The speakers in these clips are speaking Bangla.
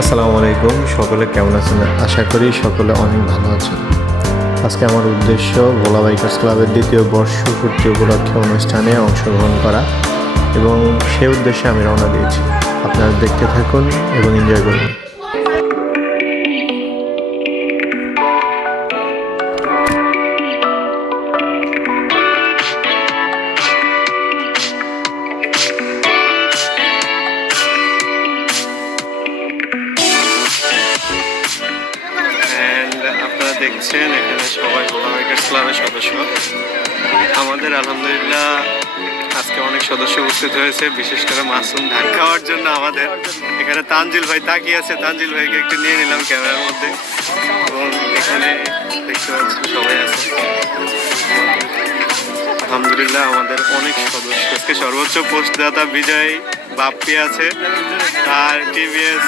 আসসালামু আলাইকুম, সকলে কেমন আছেন? আশা করি সকলে অনেক ভালো আছেন। আজকে আমার উদ্দেশ্য ভোলা বাইকার্স ক্লাবের দ্বিতীয় বর্ষপূর্তি উপলক্ষে অনুষ্ঠানে অংশগ্রহণ করা এবং সেই উদ্দেশ্যে আমি রওনা দিয়েছি। আপনারা দেখতে থাকুন এবং এনজয় করুন। আপনারা দেখছেন এখানে সবাই ভোলা বাইকার্স ক্লাবের সদস্য। আমাদের আলহামদুলিল্লাহ আজকে অনেক সদস্য উপস্থিত হয়েছে, বিশেষ করে মাসুম ধান খাওয়ার জন্য। আমাদের এখানে তানজিল ভাই তাকিয়ে আছে, তানজিল ভাইকে একটু নিয়ে নিলাম ক্যামেরার মধ্যে। এবং এখানে দেখতে পাচ্ছেন সবাই আছে। আলহামদুলিল্লাহ আমাদের অনেক সদস্য। আজকে সর্বোচ্চ পোস্টদাতা বিজয় বাপ্পি আছে, আর টিভিএস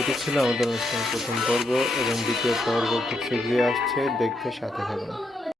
এটি ছিল আমাদের অনুষ্ঠানের প্রথম পর্ব এবং দ্বিতীয় পর্ব খুব শীঘ্রই আসছে। দেখতে সাথে থাকুন।